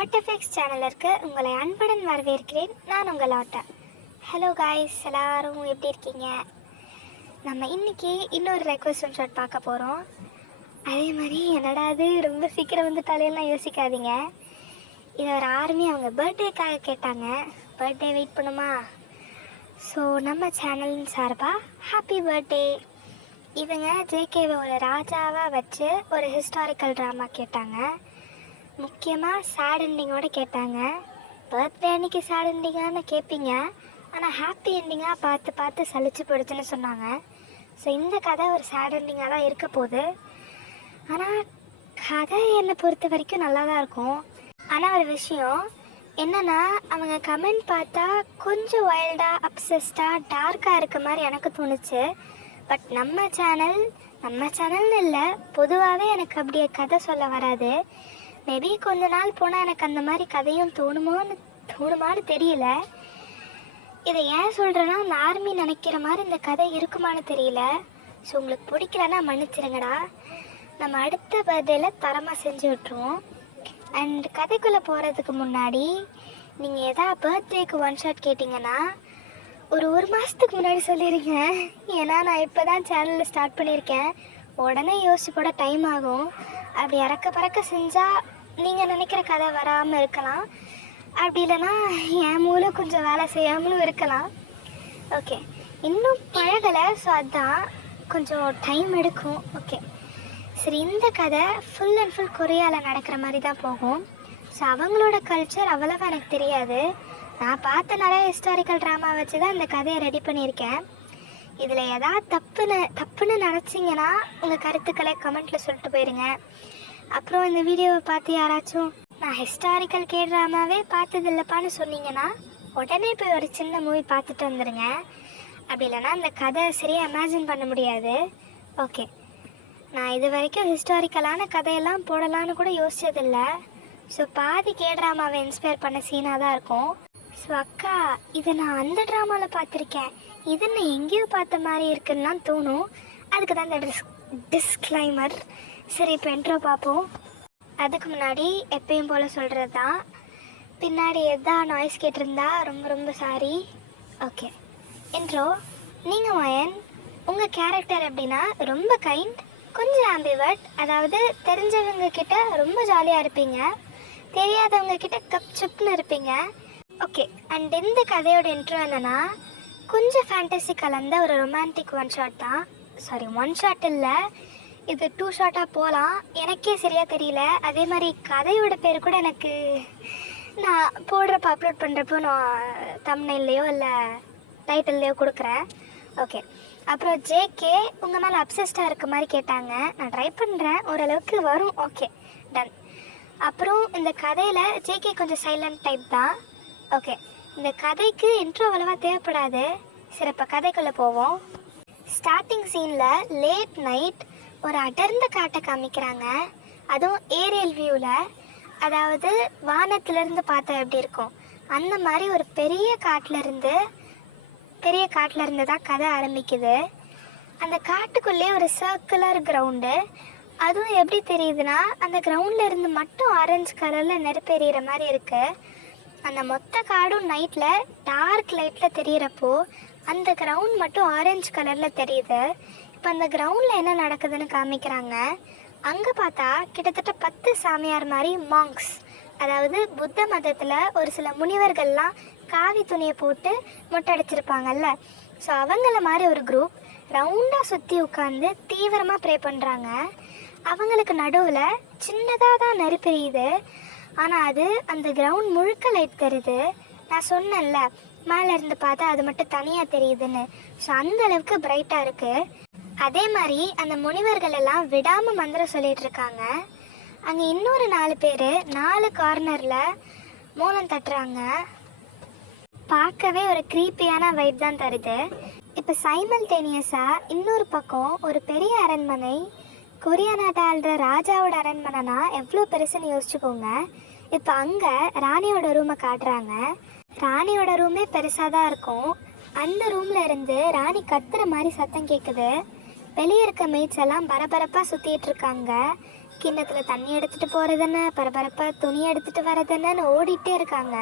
Artefacts சேனலுக்கு உங்களை அன்புடன் வரவேற்கிறேன். நான் உங்கள் ஆட்டா. ஹலோ காய்ஸ், எல்லாரும் எப்படி இருக்கீங்க? நம்ம இன்றைக்கி இன்னொரு ரெக்வஸ்ட் ஒன் ஷாட் பார்க்க போகிறோம். அதே மாதிரி என்னடா அது ரொம்ப சீக்கிரம் வந்துட்டாலேலாம் யோசிக்காதீங்க. இதை ஒரு ஆர்மி அவங்க பர்த்டேக்காக கேட்டாங்க. பர்த்டே வெயிட் பண்ணுமா? ஸோ நம்ம சேனலின் சார்பாக ஹாப்பி பர்த்டே. இவங்க ஜேகேவை ஒரு ராஜாவாக வச்சு ஒரு ஹிஸ்டாரிக்கல் ட்ராமா கேட்டாங்க. முக்கியமாக சேட் எண்டிங்கோடு கேட்டாங்க. பர்த்டே அன்றைக்கி சேட் எண்டிங்கான்னு கேட்பீங்க, ஆனால் ஹாப்பி எண்டிங்காக பார்த்து பார்த்து சலிச்சு போயிடுச்சுன்னு சொன்னாங்க. ஸோ இந்த கதை ஒரு சேட் எண்டிங்காக தான் இருக்க போகுது. ஆனால் கதை என்னை பொறுத்த வரைக்கும் நல்லா தான் இருக்கும். ஆனால் ஒரு விஷயம் என்னென்னா, அவங்க கமெண்ட் பார்த்தா கொஞ்சம் வைல்டாக அப்சஸ்டாக டார்க்காக இருக்க மாதிரி எனக்கு தோணுச்சு. பட் நம்ம சேனல்னு இல்லை, பொதுவாகவே எனக்கு அப்படியே கதை சொல்ல வராது. மேபி கொஞ்ச நாள் போனால் எனக்கு அந்த மாதிரி கதையும் தோணுமான்னு தெரியல. இதை ஏன் சொல்கிறேன்னா, அந்த ஆர்மி நினைக்கிற மாதிரி இந்த கதை இருக்குமான்னு தெரியல. ஸோ உங்களுக்கு பிடிக்கலன்னா மன்னிச்சிருங்கடா. நம்ம அடுத்த பர்த்டேயில் தரமாக செஞ்சு விட்ருவோம். அண்ட் கதைக்குள்ளே போகிறதுக்கு முன்னாடி நீங்கள் எதாவது பர்த்டேக்கு ஒன் ஷாட் கேட்டிங்கன்னா ஒரு மாதத்துக்கு முன்னாடி சொல்லிடுங்க. ஏன்னா நான் இப்போ தான் சேனலில் ஸ்டார்ட் பண்ணியிருக்கேன். உடனே யோசிச்சு போட டைம் ஆகும். அப்படி அறக்க பறக்க செஞ்சால் நீங்கள் நினைக்கிற கதை வராமல் இருக்கலாம். அப்படி இல்லைன்னா என் மூலம் கொஞ்சம் வேலை செய்யாமலும் இருக்கலாம். ஓகே, இன்னும் பழகலை, ஸோ அதுதான் கொஞ்சம் டைம் எடுக்கும். ஓகே சரி, இந்த கதை ஃபுல் அண்ட் ஃபுல் கொரியாவில் நடக்கிற மாதிரி தான் போகும். ஸோ அவங்களோட கல்ச்சர் அவ்வளவா எனக்கு தெரியாது. நான் பார்த்த நிறைய ஹிஸ்டாரிக்கல் ட்ராமா வச்சு தான் இந்த கதையை ரெடி பண்ணியிருக்கேன். இதில் எதாவது தப்புன்னு நினச்சிங்கன்னா உங்கள் கருத்துக்களை கமெண்ட்டில் சொல்லிட்டு போயிடுங்க. அப்புறம் இந்த வீடியோவை பார்த்து யாராச்சும் நான் ஹிஸ்டாரிக்கல் ட்ராமாவே பார்த்ததில்லப்பான்னு சொன்னீங்கன்னா உடனே போய் ஒரு சின்ன மூவி பார்த்துட்டு வந்துடுங்க. அப்படி இல்லைன்னா அந்த கதை சரியாக இமேஜின் பண்ண முடியாது. ஓகே, நான் இது வரைக்கும் ஹிஸ்டாரிக்கலான கதையெல்லாம் போடலான்னு கூட யோசிச்சதில்லை. ஸோ பாதி ட்ராமாவை இன்ஸ்பயர் பண்ண சீனாக தான் இருக்கும். ஸோ அக்கா, இதை நான் அந்த ட்ராமாவில் பார்த்துருக்கேன், இது நான் எங்கேயோ பார்த்த மாதிரி இருக்குன்னா தோணும். அதுக்கு தான் இந்த டிஸ்க்ளைமர். சரி, இப்போ இன்ட்ரோ பார்ப்போம். அதுக்கு முன்னாடி எப்பயும் போல் சொல்கிறது தான், பின்னாடி எதா நாய்ஸ் கேட்டிருந்தா ரொம்ப சாரி. Okay, intro. நீங்கள் மயன், உங்கள் கேரக்டர் எப்படின்னா ரொம்ப கைண்ட், கொஞ்சம் ஆம்பிவர்ட். அதாவது தெரிஞ்சவங்க கிட்ட ரொம்ப ஜாலியாக இருப்பீங்க, தெரியாதவங்க கிட்ட கப் சுப்னு இருப்பீங்க. ஓகே, அண்ட் இந்த கதையோட இன்ட்ரோ என்னென்னா, கொஞ்சம் ஃபேண்டசி கலந்த ஒரு ரொமான்டிக் ஒன் ஷாட் தான். சாரி, ஒன் ஷாட் இல்லை, இது 2 ஷாட்டாக போகலாம். எனக்கே சரியாக தெரியல. அதே மாதிரி கதையோட பேர் கூட எனக்கு நான் போடுறப்ப அப்லோட் பண்ணுறப்போ நான் தம்ப்நெயில்லையோ இல்லை டைட்டில்லையோ கொடுக்குறேன். ஓகே, அப்புறம் ஜேகே உங்கள் மேலே அப்சஸ்டாக இருக்க மாதிரி கேட்டாங்க. நான் ட்ரை பண்ணுறேன், ஓரளவுக்கு வரும். Okay, done. அப்புறம் இந்த கதையில் ஜேகே கொஞ்சம் சைலண்ட் டைப் தான். ஓகே, இந்த கதைக்கு இன்ட்ரோ அவ்வளவா தேவைப்படாது. சரி, இப்போ கதைக்குள்ளே போவோம். ஸ்டார்டிங் சீனில் லேட் நைட் ஒரு அடர்ந்த காட்டை காமிக்கிறாங்க. அதுவும் ஏரியல் வியூவில், அதாவது வானத்திலேருந்து பார்த்தா எப்படி இருக்கும் அந்த மாதிரி ஒரு பெரிய காட்டிலேருந்து தான் கதை ஆரம்பிக்குது. அந்த காட்டுக்குள்ளே ஒரு சர்க்குலர் கிரவுண்டு. அதுவும் எப்படி தெரியுதுன்னா, அந்த கிரவுண்டில் இருந்து மட்டும் ஆரஞ்சு கலரில் நெருப்பெறிகிற மாதிரி இருக்குது. அந்த மொத்த காடும் நைட்டில் டார்க் லைட்டில் தெரிகிறப்போ அந்த கிரவுண்ட் மட்டும் ஆரஞ்சு கலரில் தெரியுது. இப்போ அந்த கிரவுண்டில் என்ன நடக்குதுன்னு காமிக்கிறாங்க. அங்கே பார்த்தா கிட்டத்தட்ட 10 சாமியார் மாதிரி மாங்க்ஸ், அதாவது புத்த மதத்தில் ஒரு சில முனிவர்கள்லாம் காவி துணியை போட்டு மொட்டை அடிச்சிருப்பாங்கல்ல, ஸோ அவங்கள மாதிரி ஒரு குரூப் ரவுண்டாக சுற்றி உட்காந்து தீவிரமாக ப்ரே பண்ணுறாங்க. அவங்களுக்கு நடுவில் சின்னதாக தான் நெருப்பெரியுது, ஆனால் அது அந்த கிரவுண்ட் முழுக்க லைட் தெரியுது. நான் சொன்னேன்ல, மேலே இருந்து பார்த்தா அது மட்டும் தனியாக தெரியுதுன்னு. ஸோ அந்த அளவுக்கு பிரைட்டாக இருக்குது. அதே மாதிரி அந்த முனிவர்கள் எல்லாம் விடாமல் மந்திரம் சொல்லிகிட்டு இருக்காங்க. அங்கே இன்னொரு 4 பேர் 4 கார்னரில் மூலம் தட்டுறாங்க. பார்க்கவே ஒரு க்ரீப்பியான வைப் தான் தருது. இப்போ சைமல்டேனியஸாக இன்னொரு பக்கம் ஒரு பெரிய அரண்மனை, கொரியா நாட்டை ஆள்ற ராஜாவோட அரண்மனைனா எவ்வளோ பெருசுன்னு யோசிச்சுக்கோங்க. இப்போ அங்கே ராணியோட ரூமை காட்டுறாங்க. ராணியோட ரூமே பெருசாக தான் இருக்கும். அந்த ரூமில் இருந்து ராணி கத்துற மாதிரி சத்தம் கேட்குது. வெளியே இருக்க மேட்ஸ் எல்லாம் பரபரப்பாக சுற்றிட்டு இருக்காங்க. கிண்ணத்தில் தண்ணி எடுத்துகிட்டு போகிறதுன்னு பரபரப்பாக துணி எடுத்துகிட்டு வரதுன்னு ஓடிட்டே இருக்காங்க.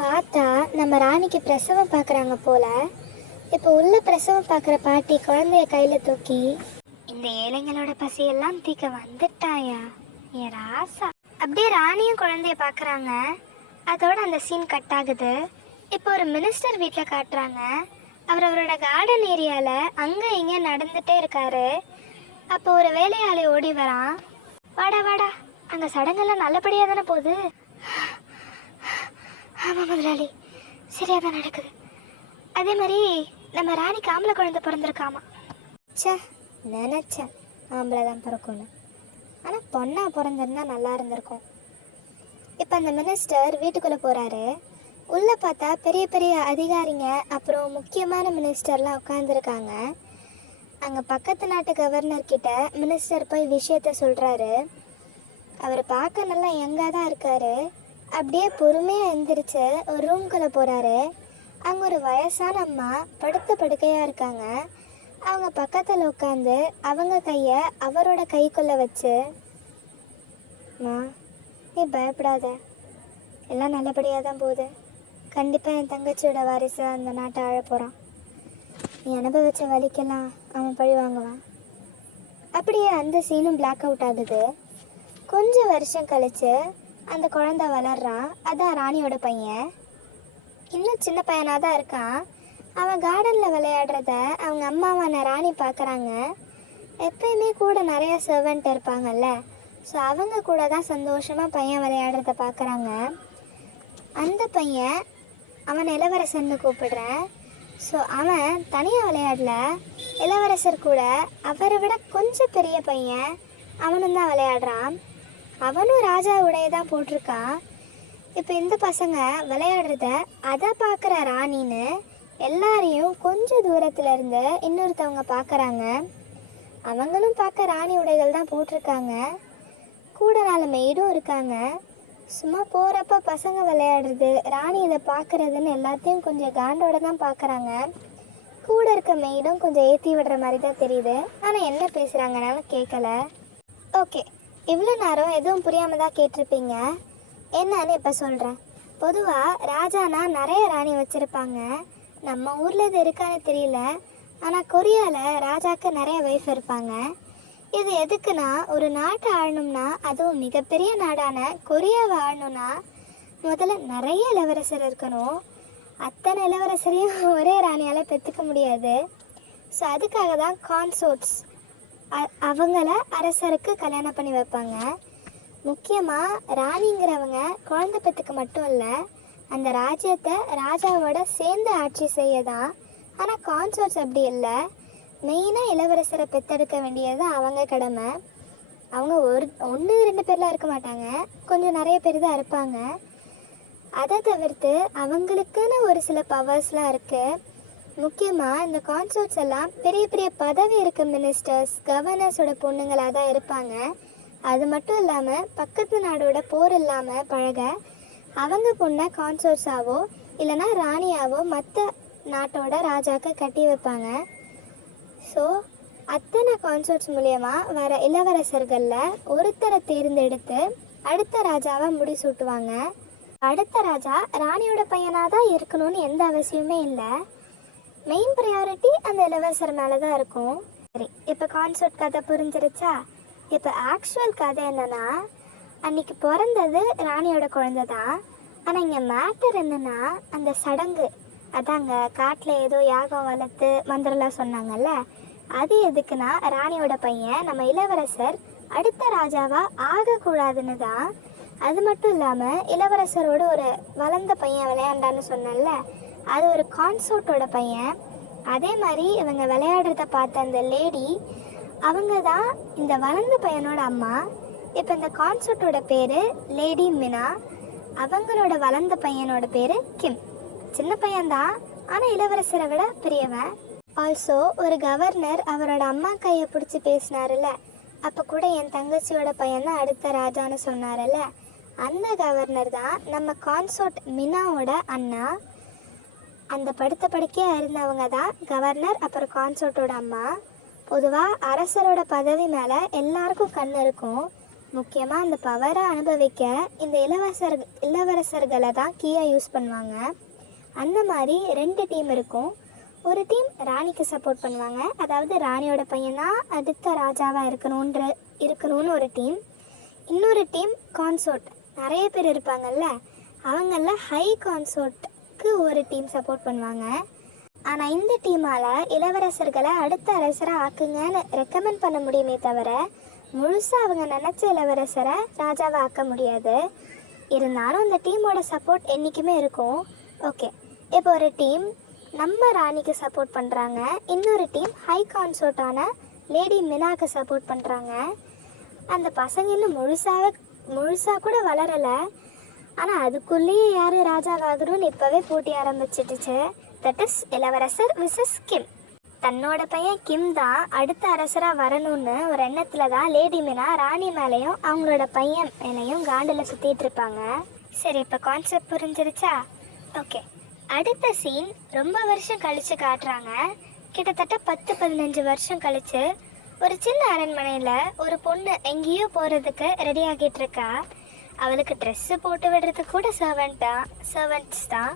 பார்த்தா நம்ம ராணிக்கு பிரசவம் பார்க்குறாங்க போல. இப்போ உள்ள பிரசவம் பார்க்குற பாட்டி குழந்தைய கையில் தூக்கி, இந்த ஏழைங்களோட பசியெல்லாம் தீக்க வந்துட்டாயா என் ராசா. அப்படியே ராணியும் குழந்தைய பார்க்குறாங்க. அதோட அந்த சீன் கட் ஆகுது. இப்போ ஒரு மினிஸ்டர் வீட்டில் காட்டுறாங்க. அவரோட கார்டன் ஏரியாவில் அங்கே இங்கே நடந்துகிட்டே இருக்காரு. அப்போ ஒரு வேலையாளி ஓடி வரான். வாடா வாடா, அங்கே சடங்கெல்லாம் நல்லபடியாக தானே போகுது? ஆமாம் முதலாளி, சரியாக தான் நடக்குது. அதே மாதிரி நம்ம ராணிக்கு ஆம்பளை குழந்தை பிறந்திருக்காமா. சே, நினச்சேன் ஆம்பளை தான் பிறக்கும்னு. ஆனால் பொண்ணா பிறந்திருந்தா நல்லா இருந்திருக்கும். இப்போ அந்த மினிஸ்டர் வீட்டுக்குள்ளே போகிறாரு. உள்ளே பார்த்தா பெரிய பெரிய அதிகாரிங்க அப்புறம் முக்கியமான மினிஸ்டர்லாம் உட்காந்துருக்காங்க. அங்கே பக்கத்து நாட்டு கவர்னர்கிட்ட மினிஸ்டர் போய் விஷயத்த சொல்கிறாரு. அவர் பார்க்க நல்லா யங்காக தான் இருக்கார். அப்படியே பொறுமையாக எழுந்திரிச்சு ஒரு ரூம்குள்ளே போகிறாரு. அங்கே ஒரு வயசான அம்மா படுத்த படுக்கையாக இருக்காங்க. அவங்க பக்கத்தில் உட்காந்து அவங்க கையை அவரோட கைக்குள்ளே வச்சு, மா நீ பயப்படாத, எல்லாம் நல்லபடியாக தான் போகுது. கண்டிப்பாக என் தங்கச்சியோட வாரிசு அந்த நாட்டை ஆழ போகிறான். நீ அனுபவிச்ச வலிக்கெல்லாம் அவன் பழி வாங்குவான். அப்படியே அந்த சீனும் பிளாக் அவுட் ஆகுது. கொஞ்சம் வருஷம் கழித்து அந்த குழந்தை வளர்றான். அதான் ராணியோட பையன். இன்னும் சின்ன பையனாக தான் இருக்கான். அவன் கார்டனில் விளையாடுறத அவங்க அம்மாவான ராணி பார்க்குறாங்க. எப்பயுமே கூட நிறைய சர்வெண்ட் இருப்பாங்கல்ல, ஸோ அவங்க கூட தான் சந்தோஷமாக பையன் விளையாடுறத பார்க்குறாங்க. அந்த பையன் அவன் இளவரசன்னு கூப்பிடுறேன். ஸோ அவன் தனியாக விளையாடல, இளவரசர் கூட அவரை விட கொஞ்சம் பெரிய பையன் அவனும் தான் விளையாடுறான். அவனும் ராஜா உடைய தான் போட்டிருக்கான். இப்போ இந்த பசங்க விளையாடுறத அதை பார்க்குற ராணின்னு எல்லாரையும் கொஞ்சம் தூரத்துல இருந்து இன்னொருத்தவங்க பார்க்குறாங்க. அவங்களும் பார்க்க ராணி உடைகள் தான் போட்டிருக்காங்க. கூட 4 மெய்டும் இருக்காங்க. சும்மா போகிறப்ப பசங்க விளையாடுறது, ராணி இதை பார்க்குறதுன்னு எல்லாத்தையும் கொஞ்சம் காண்டோட தான் பார்க்குறாங்க. கூட இருக்க மெய்டும் கொஞ்சம் ஏற்றி விடுற மாதிரி தான் தெரியுது. ஆனால் என்ன பேசுகிறாங்கனால கேட்கல. ஓகே, இவ்வளோ நேரம் எதுவும் புரியாமல் தான் கேட்டிருப்பீங்க. என்னன்னு இப்போ சொல்கிறேன். பொதுவாக ராஜானா நிறைய ராணி வச்சுருப்பாங்க. நம்ம ஊரில் இது இருக்கான்னு தெரியல, ஆனால் கொரியாவில் ராஜாக்கு நிறைய வைஃப் இருப்பாங்க. இது எதுக்குன்னா, ஒரு நாட்டை ஆளணும்னா, அதுவும் மிகப்பெரிய நாடான கொரியாவை ஆளணும்னா முதல்ல நிறைய இளவரசர் இருக்கணும். அத்தனை இளவரசரையும் ஒரே ராணியால் பெற்றுக்க முடியாது. ஸோ அதுக்காக தான் கான்சோர்ட்ஸ் அவங்கள அரசருக்கு கல்யாணம் பண்ணி வைப்பாங்க. முக்கியமாக ராணிங்கிறவங்க குழந்தை பெற்றுக்க மட்டும் இல்லை, அந்த ராஜ்யத்தை ராஜாவோட சேர்ந்து ஆட்சி செய்ய தான். ஆனால் கான்சோர்ட்ஸ் அப்படி இல்லை. மெயினாக இளவரசரை பெற்றெடுக்க வேண்டியது அவங்க கடமை. அவங்க 1-2 பேர்லாம் இருக்க மாட்டாங்க, கொஞ்சம் நிறைய பேர் தான் இருப்பாங்க. அதை தவிர்த்து அவங்களுக்குன்னு ஒரு சில பவர்ஸ்லாம் இருக்குது. முக்கியமாக இந்த கான்சோர்ட்ஸ் எல்லாம் பெரிய பெரிய பதவி இருக்க மினிஸ்டர்ஸ், கவர்னர்ஸோட பொண்ணுங்களாக தான் இருப்பாங்க. அது மட்டும் இல்லாமல் பக்கத்து நாடோட போர் இல்லாமல் பழக அவங்க பொண்ணை கான்சோர்ட்ஸாவோ இல்லைனா ராணியாவோ மற்ற நாட்டோட ராஜாக்கு கட்டி வைப்பாங்க. ஸோ அத்தனை கான்சோர்ட்ஸ் மூலயமா வர இளவரசர்களில் ஒருத்தரை தேர்ந்தெடுத்து அடுத்த ராஜாவை முடிசூட்டுவாங்க. அடுத்த ராஜா ராணியோட பையனாக தான் இருக்கணும்னு எந்த அவசியமே இல்லை. மெயின் ப்ரையாரிட்டி அந்த இளவரசர் மேலே தான் இருக்கும். சரி, இப்போ கான்சோர்ட் கதை புரிஞ்சிருச்சா? இப்போ ஆக்சுவல் கதை என்னென்னா, அன்றைக்கி பிறந்தது ராணியோட குழந்தை தான். ஆனால் இங்கே மேட்டர் என்னென்னா, அந்த சடங்கு, அதாங்க காட்டில் ஏதோ யாகம் வளர்த்து மந்திரம்லாம் சொன்னாங்கல்ல, அது எதுக்குன்னா ராணியோட பையன் நம்ம இளவரசர் அடுத்த ராஜாவாக ஆகக்கூடாதுன்னு தான். அது மட்டும் இல்லாமல் இளவரசரோட ஒரு வளர்ந்த பையன் விளையாண்டான்னு சொன்னல, அது ஒரு கான்சோர்ட்டோட பையன். அதே மாதிரி இவங்க விளையாடுறத பார்த்த அந்த லேடி, அவங்க தான் இந்த வளர்ந்த பையனோட அம்மா. இப்போ இந்த கான்சோர்ட்டோட பேர் லேடி மினா, அவங்களோட வளர்ந்த பையனோட பேர் கிம். சின்ன பையன்தான், ஆனால் இளவரசரை விட பெரியவன். ஆல்சோ ஒரு கவர்னர் அவரோட அம்மா கையை பிடிச்சி பேசினார்ல, அப்போ கூட என் தங்கச்சியோட பையன்தான் அடுத்த ராஜான்னு சொன்னார்ல, அந்த கவர்னர் தான் நம்ம கான்சோர்ட் மினாவோட அண்ணா. அந்த படுத்த படுக்கையாக இருந்தவங்க தான் கவர்னர் அப்புறம் கான்சோர்ட்டோட அம்மா. பொதுவாக அரசரோட பதவி மேலே எல்லாருக்கும் கண் இருக்கும். முக்கியமாக அந்த பவரை அனுபவிக்க இந்த இளவரசர்களை தான் கீயாக யூஸ் பண்ணுவாங்க. அந்த மாதிரி 2 டீம் இருக்கும். ஒரு டீம் ராணிக்கு சப்போர்ட் பண்ணுவாங்க, அதாவது ராணியோட பையன்தான் அடுத்த ராஜாவாக இருக்கணும்னு ஒரு டீம். இன்னொரு டீம் கான்சோர்ட், நிறைய பேர் இருப்பாங்கல்ல, அவங்கள ஹை கான்சோர்ட்டுக்கு ஒரு டீம் சப்போர்ட் பண்ணுவாங்க. ஆனால் இந்த டீமால் இளவரசர்களை அடுத்த அரசராக ஆக்குங்கன்னு ரெக்கமெண்ட் பண்ண முடியுமே தவிர முழுசாக அவங்க நினச்ச இளவரசரை ராஜாவை ஆக்க முடியாது. இருந்தாலும் அந்த டீமோட சப்போர்ட் என்றைக்குமே இருக்கும். ஓகே, இப்போ ஒரு டீம் நம்ம ராணிக்கு சப்போர்ட் பண்ணுறாங்க, இன்னொரு டீம் ஹை கான்சோர்ட்டான லேடி மினாக்கு சப்போர்ட் பண்ணுறாங்க. அந்த பசங்க இன்னும் முழுசாக கூட வளரலை. ஆனால் அதுக்குள்ளேயே யார் ராஜாவாகணும்னு இப்போவே போட்டி ஆரம்பிச்சிடுச்சு. தட் இஸ் இளவரசர் விசஸ் கிம். தன்னோட பையன் கிம் தான் அடுத்த அரசராக வரணும்னு ஒரு எண்ணத்தில் தான் லேடி மினா ராணி மேலேயும் அவங்களோட பையன் மேலேயும் காண்டில் சுற்றிட்டு இருப்பாங்க. சரி, இப்போ கான்செப்ட் புரிஞ்சிருச்சா? ஓகே, அடுத்த சீன் ரொம்ப வருஷம் கழித்து காட்டுறாங்க. கிட்டத்தட்ட 10-15 வருஷம் கழித்து ஒரு சின்ன அரண்மனையில் ஒரு பொண்ணு எங்கேயோ போகிறதுக்கு ரெடி ஆகிட்டு இருக்கா. அவளுக்கு ட்ரெஸ்ஸு போட்டு விடுறதுக்கு கூட சர்வெண்ட்ஸ் தான்.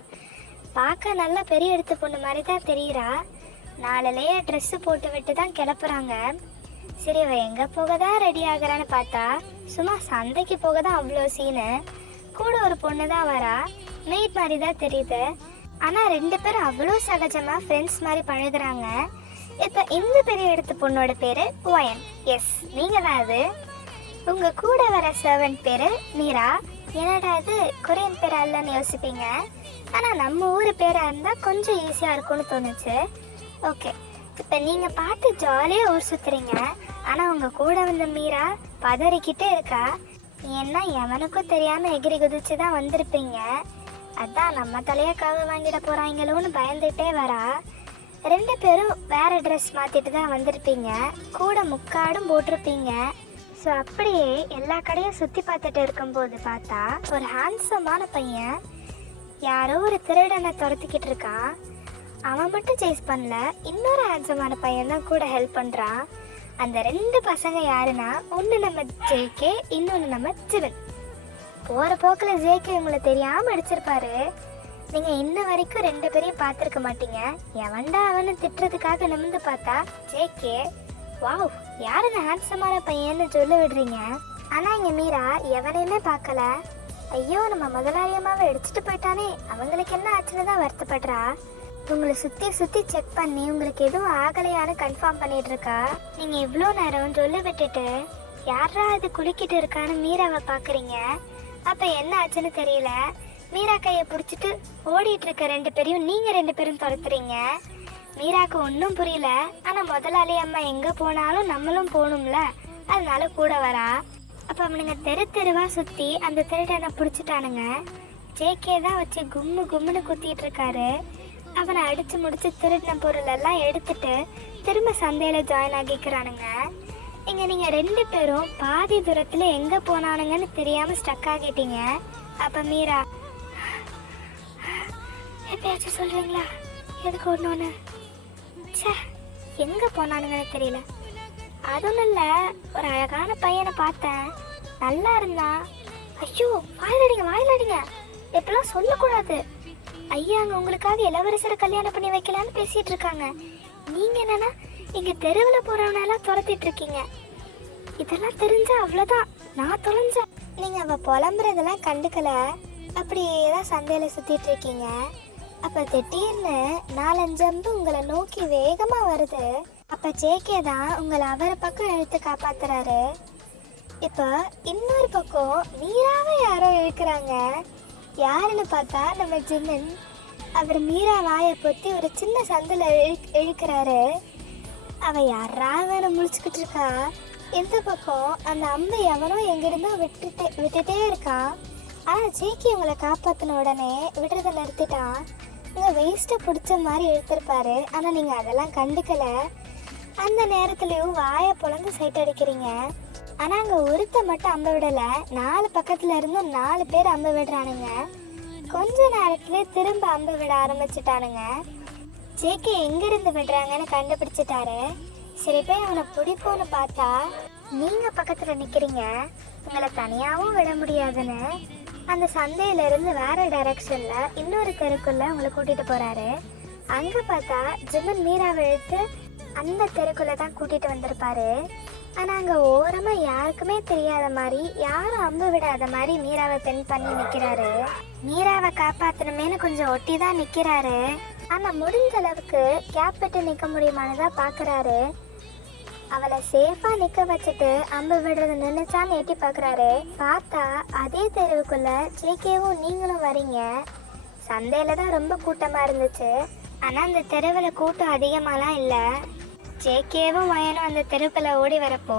பார்க்க நல்ல பெரிய எடுத்த பொண்ணு மாதிரி தான் தெரியுறா. 4 லேயர் ட்ரெஸ்ஸு போட்டு விட்டு தான் கிளப்புறாங்க. சரி, அவள் எங்கே போக தான் ரெடி ஆகுறான்னு பார்த்தா சும்மா சந்தைக்கு போக தான் அவ்வளோ சீனு. கூட ஒரு பொண்ணு தான் வரா, மெய்ட் மாதிரி தான் தெரியுது. ஆனால் 2 பேரும் அவ்வளோ சகஜமாக ஃப்ரெண்ட்ஸ் மாதிரி பழகுறாங்க. இப்போ இந்த பெரிய எடுத்த பொண்ணோட பேர் ஒயன். எஸ், நீங்கள் தான் அது. உங்கள் கூட வர சர்வெண்ட் பேர் மீரா. என்னடா இது கொரியன் பேரா இல்லைன்னு யோசிப்பீங்க. ஆனால் நம்ம ஊர் பேராக இருந்தால் கொஞ்சம் ஈஸியாக இருக்கும்னு தோணுச்சு. ஓகே, இப்போ நீங்கள் பார்த்து ஜாலியாக ஊர் சுற்றுறீங்க. ஆனால் உங்கள் கூட வந்த மீரா பதறிக்கிட்டே இருக்கா. ஏன்னா எவனுக்கும் தெரியாமல் எகிரி குதிச்சு தான் வந்திருப்பீங்க. அதான் நம்ம தலையை காவு வாங்கிட போகிறாங்களோன்னு பயந்துகிட்டே வரா. 2 பேரும் வேறு ட்ரெஸ் மாற்றிட்டு தான் வந்திருப்பீங்க. கூட முக்காடும் போட்டிருப்பீங்க. ஸோ அப்படியே எல்லா கடையும் சுற்றி பார்த்துட்டு இருக்கும்போது பார்த்தா ஒரு ஹேண்ட்ஸமான பையன் யாரோ ஒரு திருடனை துரத்திக்கிட்டு இருக்கான். அவன் மட்டும் சேஸ் பண்ணல, இன்னொரு ஹேண்ட்ஸமான பையன் தான் கூட ஹெல்ப் பண்ணுறான். அந்த 2 பசங்க யாருன்னா, ஒன்று நம்ம ஜேகே, இன்னொன்று நம்ம ஜிவன். போகிற போக்கில் ஜேகே உங்களை தெரியாமல் அடிச்சிருப்பாரு. நீங்கள் இன்ன வரைக்கும் 2 பேரையும் பார்த்துருக்க மாட்டீங்க. எவன்டா அவனு திட்டுறதுக்காக நிமிர்ந்து பார்த்தா ஜேகே, வாவ் யார் அந்த ஹேண்ட்ஸமான பையன்னு சொல்ல விடுறீங்க. ஆனால் இங்கே மீரா எவனையுமே பார்க்கல. ஐயோ நம்ம முதலாளியம்மாவை அடிச்சுட்டு போயிட்டானே, அவங்களுக்கு என்ன ஆச்சுன்னு தான் வருத்தப்படுறா. உங்களை சுற்றி செக் பண்ணி உங்களுக்கு எதுவும் ஆகலையான்னு கன்ஃபார்ம் பண்ணிட்டு இருக்கா. நீங்கள் இவ்வளோ நேரம் சொல்ல விட்டுட்டு யாரா அது குளிக்கிட்டு இருக்கான்னு மீராவை பார்க்குறீங்க. அப்போ என்ன ஆச்சுன்னு தெரியல. மீரா கையை பிடிச்சிட்டு ஓடிட்டு இருக்க 2 பேரையும் நீங்கள் 2 பேரும் துரத்துறீங்க. மீராக்கு ஒன்றும் புரியல. ஆனால் முதலாளி அம்மா எங்கே போனாலும் நம்மளும் போகணும்ல, அதனால கூட வரா. அப்போ அவனுங்க தெருவாக சுற்றி அந்த திருடனை பிடிச்சிட்டானுங்க. ஜேகே தான் வச்சு கும்முன்னு குத்திட்டு இருக்காரு. அவனை அடித்து முடிச்சு திருடின பொருளெல்லாம் எடுத்துட்டு திரும்ப சந்தையில் ஜாயின் ஆகிக்கிறானுங்க. இங்கே நீங்கள் 2 பேரும் பாதி தூரத்தில் எங்கே போனானுங்கன்னு தெரியாமல் ஸ்டக் ஆகிட்டீங்க. அப்போ மீரா, எப்பயாச்சும் சொல்கிறீங்களா எதுக்கு ஒன்று சே எங்கே போனானுங்கன்னு தெரியல. அதுவும் இல்லை, ஒரு அழகான பையனை பார்த்தேன், நல்லா இருந்தான். ஐயோ வாயிலடிங்க, எப்பெல்லாம் சொல்லக்கூடாது. ஐயா அங்கே உங்களுக்காக இளவரசரை கல்யாணம் பண்ணி வைக்கலான்னு பேசிகிட்டு இருக்காங்க. நீங்கள் என்னன்னா இங்கே தெருவில் போகிறவனெல்லாம் துரத்திட்டு இருக்கீங்க. இதெல்லாம் தெரிஞ்சா அவ்வளோதான், நான் தொலைஞ்சேன். நீங்கள் அவள் புலம்புறதெல்லாம் கண்டுக்கலை, அப்படியே தான் சந்தையில் சுற்றிட்டு இருக்கீங்க. அப்போ திடீர்னு 4-5 அம்பு உங்களை நோக்கி வேகமாக வருது. அப்போ ஜேகே தான் உங்களை அவர் பக்கம் இழுத்து காப்பாத்துறாரு. இப்போ இன்னொரு பக்கம் மீராவை யாரோ இழுக்கிறாங்க. யாருன்னு பார்த்தா நம்ம ஜிமின். அவர் மீரா வாயை பொத்தி ஒரு சின்ன சந்தில் இழுக்கிறாரு. அவள் யாராவது முழிச்சுக்கிட்டு இருக்கா. இந்த பக்கம் அந்த அம்பு எவனோ எங்கிருந்தோ விட்டுட்டே இருக்கான். ஆனால் ஜேகே உங்களை காப்பாற்றின உடனே விடுறதை நிறுத்திட்டான். நீங்கள் வேஸ்ட்டை பிடிச்ச மாதிரி எடுத்திருப்பாரு. ஆனால் நீங்கள் அதெல்லாம் கண்டுக்கலை. அந்த நேரத்துலையும் வாயை பொழந்து சைட் அடிக்கிறீங்க. ஆனால் அங்கே ஒருத்த மட்டும் அம்ப விடலை, 4 பக்கத்தில் இருந்தும் 4 பேர் அம்ப விடுறானுங்க. கொஞ்ச நேரத்துலேயே திரும்ப அம்ப விட ஆரம்பிச்சிட்டானுங்க. ஜேகே எங்கேருந்து விடுறாங்கன்னு கண்டுபிடிச்சிட்டாரு. சரி போய் அவனை பிடிப்போன்னு பார்த்தா நீங்கள் பக்கத்தில் நிற்கிறீங்க, உங்களை தனியாகவும் விட முடியாதுன்னு அந்த சந்தையிலேருந்து வேறு டைரக்ஷனில் இன்னொரு தெருக்குள்ளே உங்களை கூட்டிகிட்டு போகிறாரு. அங்கே பார்த்தா ஜிமன் மீராவை இழுத்து அந்த தெருக்குள்ளே தான் கூட்டிகிட்டு வந்திருப்பாரு. ஆனால் அங்கே ஓரமாக யாருக்குமே தெரியாத மாதிரி, யாரும் அம்பு விடாத மாதிரி மீராவை பெண் பண்ணி நிற்கிறாரு. மீராவை காப்பாற்றணுமேனு கொஞ்சம் ஒட்டி தான் நிற்கிறாரு. ஆனால் முடிஞ்ச அளவுக்கு கேப் விட்டு நிற்க முடியுமானதான் பார்க்குறாரு. அவளை சேஃபாக நிற்க வச்சுட்டு அம்பு விடுறது நின்றுச்சான்னு எட்டி பார்க்குறாரு. பார்த்தா அதே தெருவுக்குள்ள ஜேகேவும் நீங்களும் வரீங்க. சந்தையில் தான் ரொம்ப கூட்டமாக இருந்துச்சு. ஆனால் அந்த தெருவில் கூட்டம் அதிகமாகலாம் இல்லை. ஜேகேவும் வயனும் அந்த தெருவில் ஓடி வரப்போ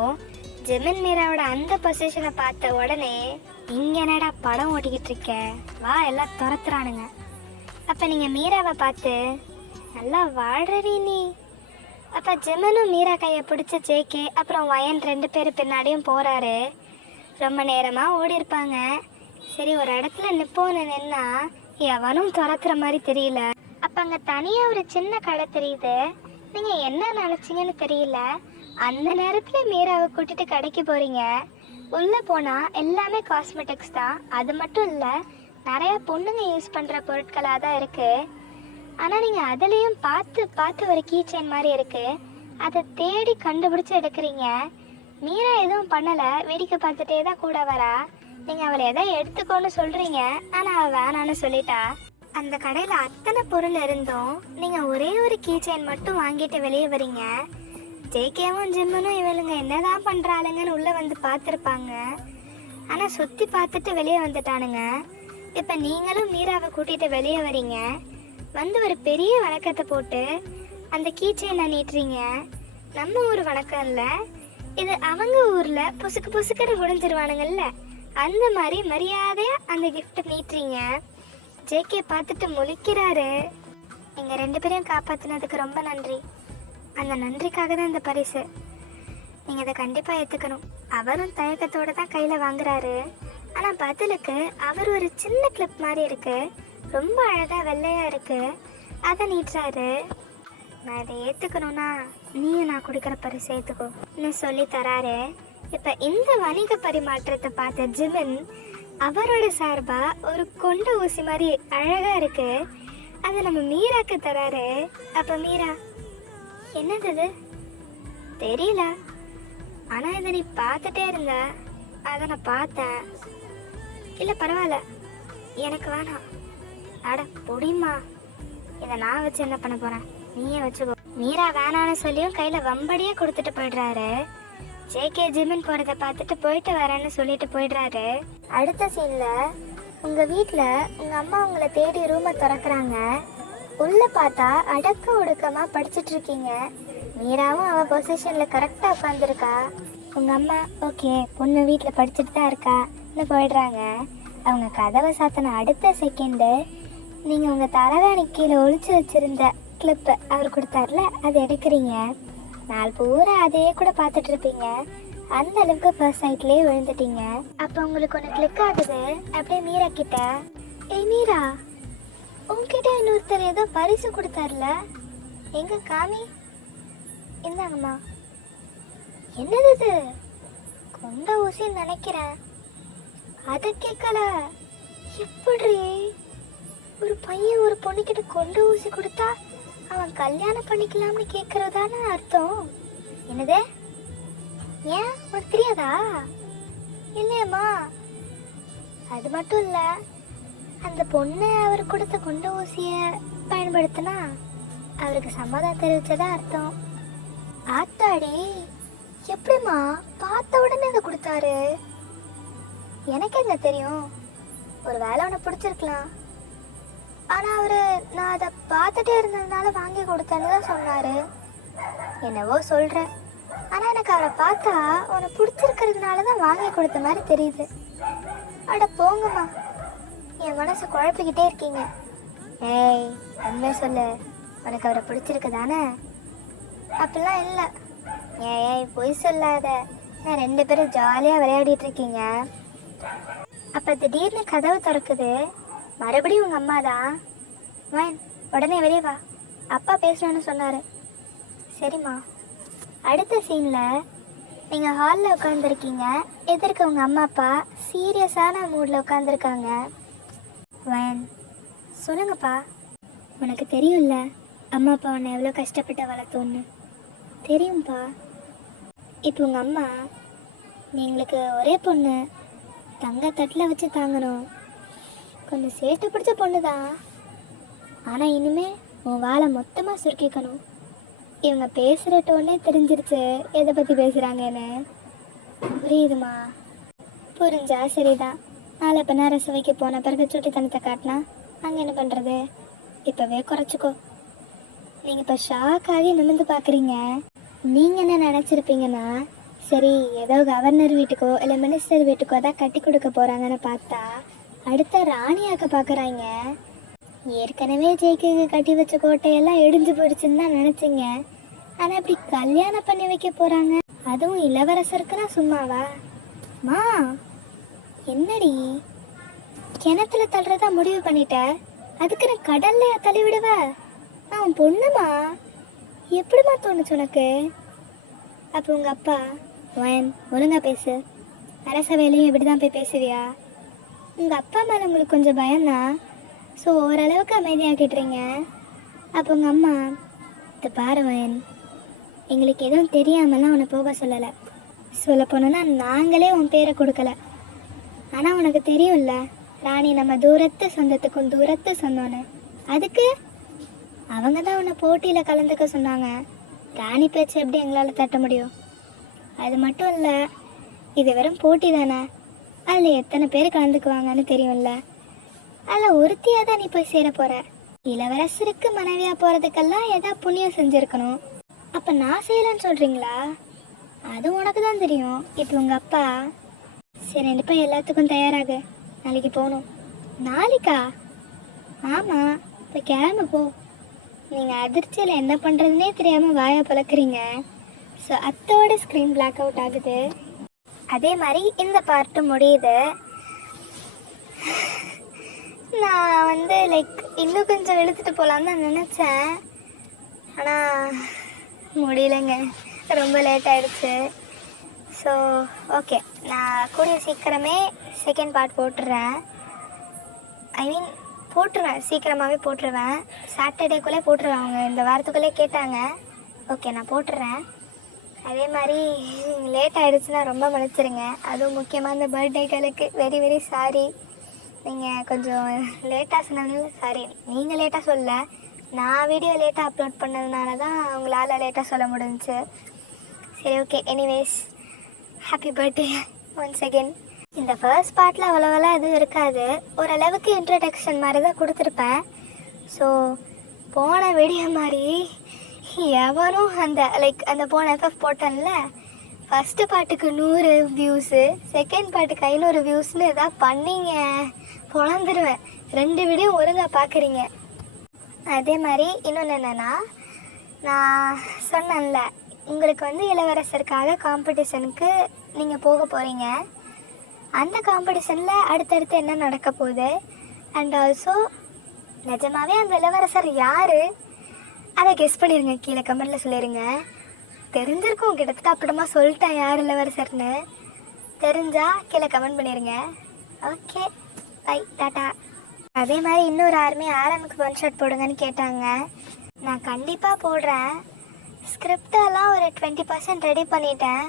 ஜிமின் மீராவோட அந்த பொசிஷனை பார்த்த உடனே, இங்கே என்னடா படம் ஓட்டிக்கிட்டு இருக்க, வா எல்லாம் துரத்துறானுங்க. அப்போ நீங்கள் மீராவை பார்த்து, நல்லா வாழ்றீ நீ. அப்போ ஜிமனும் மீரா கையை பிடிச்ச ஜேகே அப்புறம் வயன் 2 பேர் பின்னாடியும் போகிறாரு. ரொம்ப நேரமாக ஓடி இருப்பாங்க. சரி, ஒரு இடத்துல நிற்போன்னு நின்னா எவனும் துரத்துற மாதிரி தெரியல. அப்போ அங்கே தனியாக ஒரு சின்ன கடை தெரியுது. நீங்கள் என்ன நினச்சிங்கன்னு தெரியல. அந்த நேரத்தில் மீராவை கூட்டிகிட்டு கடைக்கு போகிறீங்க. உள்ளே போனால் எல்லாமே காஸ்மெட்டிக்ஸ் தான். அது மட்டும் இல்லை, நிறையா பொண்ணுங்க யூஸ் பண்ணுற பொருட்களாக தான் இருக்குது. ஆனால் நீங்கள் அதுலேயும் பார்த்து ஒரு கீ செயின் மாதிரி இருக்குது. அதை தேடி கண்டுபிடிச்சி எடுக்கிறீங்க. மீரா எதுவும் பண்ணலை, வேடிக்கை பார்த்துட்டே தான் கூட வரா. நீங்கள் அவளை எதை எடுத்துக்கோன்னு சொல்கிறீங்க, ஆனால் அவள் வேணான்னு சொல்லிட்டா. அந்த கடையில் அத்தனை பொருள் இருந்தும் நீங்கள் ஒரே ஒரு கீ செயின் மட்டும் வாங்கிட்டு வெளியே வரீங்க. ஜேகேவும் ஜிம்மனும் இவளுங்க என்னதான் பண்ணுறாளுங்கன்னு உள்ளே வந்து பார்த்துருப்பாங்க. ஆனால் சுற்றி பார்த்துட்டு வெளியே வந்துட்டானுங்க. இப்போ நீங்களும் மீராவை கூட்டிகிட்டு வெளியே வரீங்க. வந்து ஒரு பெரிய வணக்கத்தை போட்டு அந்த கீ செயினை நீட்டுறீங்க. நம்ம ஊர் வணக்கம் இல்லை, இது அவங்க ஊரில் புசுக்குன்னு முடிஞ்சிருவானுங்கல்ல, அந்த மாதிரி மரியாதையாக அந்த கிஃப்ட்டை நீட்டுறீங்க. ஜேகே பார்த்துட்டு முழிக்கிறாரு. நீங்கள் 2 பேரையும் காப்பாற்றினதுக்கு ரொம்ப நன்றி. அந்த நன்றிக்காக தான் இந்த பரிசு. நீங்கள் இதை கண்டிப்பாக ஏற்றுக்கணும். அவரும் தயக்கத்தோடு தான் கையில் வாங்குறாரு. ஆனால் பதிலுக்கு அவர் ஒரு சின்ன கிளிப் மாதிரி இருக்குது, ரொம்ப அழகாக வெள்ளையாக இருக்குது, அதை நீட்டுறாரு. நான் இதை ஏற்றுக்கணும்னா நீயும் நான் கொடுக்குற பரிசு ஏற்றுக்கோன்னு சொல்லி தராரு. இப்போ இந்த வணிக பரிமாற்றத்தை பார்த்த ஜிமின் அவரோட சார்பாக ஒரு கொண்ட ஊசி மாதிரி அழகாக இருக்குது, அதை நம்ம மீராக்கு தராரு. அப்போ மீரா, என்னது இது தெரியல, ஆனால் இதை நீ பார்த்துட்டே இருந்த, அதை நான் பார்த்தேன். இல்லை பரவாயில்ல, எனக்கு வேணாம். அட பொடிமா, இதை நான் வச்சு என்ன பண்ண போகிறேன், நீயே வச்சுக்கோ. மீரா வேணான்னு சொல்லியும் கையில் வம்படியே கொடுத்துட்டு போயிடுறாரு. ஜேகே ஜிமின் போகிறத பார்த்துட்டு போயிட்டு வரேன்னு சொல்லிட்டு போயிடுறாரு. அடுத்த சீனில் உங்கள் வீட்டில் உங்கள் அம்மா உங்களை தேடி ரூமை திறக்கிறாங்க. உள்ளே பார்த்தா அடக்க ஒடுக்கமாக படிச்சுட்டு இருக்கீங்க. மீராவும் அவள் பொசிஷனில் கரெக்டாக உட்காந்துருக்கா. உங்கள் அம்மா ஓகே பொண்ணு வீட்டில் படிச்சுட்டு தான் இருக்கான்னு போயிடுறாங்க. அவங்க கதவை சாத்தின அடுத்த செகண்டு நீங்கள் உங்கள் தலைகாணி கீழே ஒழிச்சு வச்சுருந்த கிளிப்பு அவர் கொடுத்தார்ல, அதை எடுக்கிறீங்க. நாலு பூரா அதையே கூட பார்த்துட்டு இருப்பீங்க. அந்த அளவுக்கு ஃபர்ஸ்ட் சைட்லேயே விழுந்துட்டீங்க. அப்போ உங்களுக்கு ஒன்று கிளிக் ஆகுது. அப்படியே மீரா கிட்ட, ஏய் மீரா, உங்ககிட்ட இன்னொருத்தர் ஏதோ பரிசு கொடுத்தார்ல, எங்க காமி, இந்தாங்கம்மா. என்னது இது, கொண்ட ஊசின்னு நினைக்கிறேன். அதை கேட்கல, எப்படி ஒரு பையன் ஒரு பொண்ணுக்கிட்ட கொண்ட ஊசி கொடுத்தா அவன் கல்யாணம் பண்ணிக்கலாம்னு கேட்கறதான அர்த்தம்? என்னது, ஏன் உனக்கு தெரியாதா? இல்லையம்மா, அது மட்டும் இல்லை, அந்த பொண்ணு அவர் கொடுத்த கொண்ட ஊசியை பயன்படுத்தினா அவருக்கு சம்மதம் தெரிவிச்சதா அர்த்தம். ஆத்தாடி, எப்படிம்மா பார்த்த உடனே அதை கொடுத்தாரு? எனக்கு என்ன தெரியும், ஒரு வேலை ஒன்று பிடிச்சிருக்கலாம். ஆனால் அவர் நான் அதை பார்த்துட்டே இருந்ததுனால வாங்கி கொடுத்தேன்னு தான் சொன்னார். என்னவோ சொல்கிறேன், ஆனால் எனக்கு அவரை பார்த்தா உன்னை பிடிச்சிருக்கிறதுனால தான் வாங்கி கொடுத்த மாதிரி தெரியுது. அட போங்கம்மா, என் மனசை குழப்பிக்கிட்டே இருக்கீங்க. ஏய் உண்மை சொல்லு, உனக்கு அவரை பிடிச்சிருக்கு தானே? அப்படிலாம் இல்லை. ஏய் பொய் சொல்லாத, நான் 2 பேரும் ஜாலியாக விளையாடிட்டு இருக்கீங்க. அப்போ திடீர்னு கதவு திறக்குது. மறுபடியும் உங்கள் அம்மா தான். வயன், உடனே வெளியே வா, அப்பா பேசணும்னு சொன்னார். சரிம்மா. அடுத்த சீனில் நீங்கள் ஹாலில் உட்காந்துருக்கீங்க, எதிர்க்க உங்கள் அம்மா அப்பா சீரியஸான மூடில் உட்காந்துருக்காங்க. வயன், சொல்லுங்கப்பா. உனக்கு தெரியும்ல அம்மா அப்பா உன்னை எவ்வளோ கஷ்டப்பட்டு வளர்த்தோன்னு. தெரியும்ப்பா. இப்போ உங்கள் அம்மா, நீ எங்களுக்கு ஒரே பொண்ணு, தங்க தட்டில் வச்சு தாங்கணும், கொஞ்சம் சேட்டை பிடிச்ச பொண்ணு தான், ஆனால் இனிமே உன் வாழை மொத்தமாக சுருக்கிக்கணும். இவங்க பேசுகிற டோனே தெரிஞ்சிருச்சு எதை பற்றி பேசுகிறாங்கன்னு. புரியுதுமா? புரிஞ்சா சரிதான். நாளை பண்ண ரசவைக்கு போன பிறகு சுட்டித்தனத்தை காட்டினா அங்கே என்ன பண்ணுறது? இப்போவே குறைச்சிக்கோ. நீங்கள் இப்போ ஷாக் ஆகி நிமிர்ந்து பார்க்குறீங்க. நீங்கள் என்ன நினச்சிருப்பீங்கன்னா, சரி ஏதோ கவர்னர் வீட்டுக்கோ இல்லை மினிஸ்டர் வீட்டுக்கோ தான் கட்டி கொடுக்க போகிறாங்கன்னு பார்த்தா அடுத்த ராணியாக்க பார்க்குறாங்க. ஏற்கனவே ஜெய்க்கு கட்டி வச்ச கோட்டையெல்லாம் இடிஞ்சு போயிடுச்சுன்னு தான் நினச்சிங்க. ஆனால் இப்படி கல்யாணம் பண்ணி வைக்க போகிறாங்க, அதுவும் இளவரசருக்குன்னா சும்மாவா? மா, என்னடி கிணத்துல தள்ளுறதா முடிவு பண்ணிட்ட? அதுக்கு நான் கடல்லையா தள்ளி விடுவ? நான் பொண்ணுமா, எப்படிமா தோணுச்சு உனக்கு? அப்போ உங்கள் அப்பா, வயன் ஒழுங்கா பேசு, அரசவையிலையும் இப்படி தான் போய் பேசுவியா? உங்கள் அப்பா மேலே உங்களுக்கு கொஞ்சம் பயம்தான், ஸோ ஓரளவுக்கு அமைதியாக்கிட்டுறீங்க. அப்போ உங்கள் அம்மா, இது பாரு வயன், எங்களுக்கு எதுவும் தெரியாமலாம் உன்னை போக சொல்லலை. சொல்ல போனோன்னா நாங்களே உன் பேரை கொடுக்கல. ஆனால் உனக்கு தெரியும்ல ராணி நம்ம தூரத்து சொந்தத்துக்கும் தூரத்து சொன்னோன்னு. அதுக்கு அவங்க தான் உன்னை போட்டியில் கலந்துக்க சொன்னாங்க. ராணி பேச்சு எப்படி எங்களால் தட்ட முடியும்? அது மட்டும் இல்லை, இது வெறும் போட்டி தானே, அதில் எத்தனை பேர் கலந்துக்குவாங்கன்னு தெரியும்ல. அதில் ஒருத்தியாக தான் நீ போய் சேர போகிற. இளவரசருக்கு மனைவியாக போகிறதுக்கெல்லாம் ஏதாவது புண்ணியம் செஞ்சுருக்கணும். அப்போ நான் செய்யலைன்னு சொல்கிறீங்களா? அது உனக்கு தான் தெரியும். இப்போ உங்கள் அப்பா, சரி இப்போ எல்லாத்துக்கும் தயாராகு, நாளைக்கு போகணும். நாளைக்கா? ஆமாம், இப்போ கிளம்பு போ. நீங்கள் அதிர்ச்சியில் என்ன பண்ணுறதுனே தெரியாமல் வாயை பழக்கிறீங்க. ஸோ அத்தோட ஸ்க்ரீன் பிளாக் அவுட் ஆகுது. அதே மாதிரி இந்த பார்ட்டு முடியுது. நான் லைக் இன்னும் கொஞ்சம் இழுத்துட்டு போகலான்னு தான் நினச்சேன், ஆனால் முடியலைங்க, ரொம்ப லேட் ஆகிடுச்சு. ஸோ ஓகே, நான் கூடிய சீக்கிரமே செகண்ட் பார்ட் போட்டுடுறேன். போட்டுருவேன், சீக்கிரமாகவே போட்டுருவேன். சாட்டர்டேக்குள்ளே போட்டுருவேன். அவங்க இந்த வாரத்துக்குள்ளே கேட்டாங்க. ஓகே, நான் போட்டுடுறேன். அதே மாதிரி லேட் ஆகிடுச்சுன்னா ரொம்ப மன்னிச்சிருங்க. அதுவும் முக்கியமாக இந்த பர்த்டேகளுக்கு வெரி வெரி சாரி. நீங்கள் கொஞ்சம் லேட்டாக சொன்னதுனால சாரி. நீங்கள் லேட்டாக சொல்ல, நான் வீடியோ லேட்டாக அப்லோட் பண்ணதுனால தான் உங்களால் லேட்டாக சொல்ல முடிஞ்சிச்சு. சரி okay, anyways happy birthday once again. இந்த ஃபர்ஸ்ட் பார்ட்டில் அவ்வளோவெல்லாம் எதுவும் இருக்காது, ஓரளவுக்கு இன்ட்ரடக்ஷன் மாதிரி தான் கொடுத்துருப்பேன். ஸோ போன வீடியோ மாதிரி எவரும் அந்த போன எஃப்எஃப் போட்டேன்ல, ஃபஸ்ட்டு பாட்டுக்கு 100 வியூஸு, செகண்ட் பாட்டுக்கு 500 வியூஸ்னு எதாவது பண்ணிங்க பொழந்துருவேன். 2 வீடியோ ஒழுங்காக பார்க்குறீங்க. அதே மாதிரி இன்னொன்று என்னென்னா, நான் சொன்னேன்ல உங்களுக்கு இளவரசருக்காக காம்படிஷனுக்கு நீங்கள் போக போகிறீங்க. அந்த காம்படிஷனில் அடுத்தடுத்து என்ன நடக்க போகுது, அண்ட் ஆல்சோ நிஜமாவே அந்த இளவரசர் யார் அதை கெஸ் பண்ணிடுங்க. கீழே கமெண்டில் சொல்லிடுங்க. தெரிஞ்சிருக்கும், கிட்டத்தட்ட அப்புறமா சொல்லிட்டேன் யார் இளவரசர்னு. தெரிஞ்சால் கீழே கமெண்ட் பண்ணிடுங்க. Okay, bye, tata. அதே மாதிரி இன்னொரு யாருமே ஆரம்புக்கு ஒன் ஷாட் போடுங்கன்னு கேட்டாங்க. நான் கண்டிப்பாக போடுறேன். ஸ்கிரிப்டெல்லாம் ஒரு 20% ரெடி பண்ணிட்டேன்.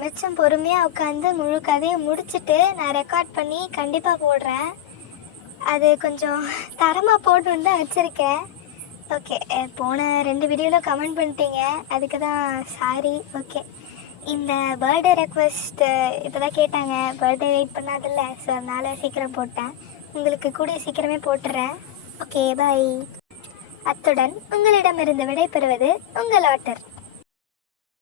மிச்சம் பொறுமையாக உட்காந்து முழு கதையை முடிச்சுட்டு நான் ரெக்கார்ட் பண்ணி கண்டிப்பாக போடுறேன். அது கொஞ்சம் தரமாக போடணுன்னு தான் வச்சுருக்கேன். ஓகே, போன 2 வீடியோவில் கமெண்ட் பண்ணிட்டீங்க, அதுக்கு தான் சாரி. ஓகே, இந்த பர்த்டே ரெக்வெஸ்ட்டு இப்போ தான் கேட்டாங்க, பர்த்டே வெயிட் பண்ணாதில்ல, ஸோ அதனால் சீக்கிரம் போட்டேன். உங்களுக்கு கூடிய சீக்கிரமே போட்டுறேன். ஓகே, பாய். அத்துடன் உங்களிடமிருந்து விடைபெறுவது உங்கள் ஆட்டர்.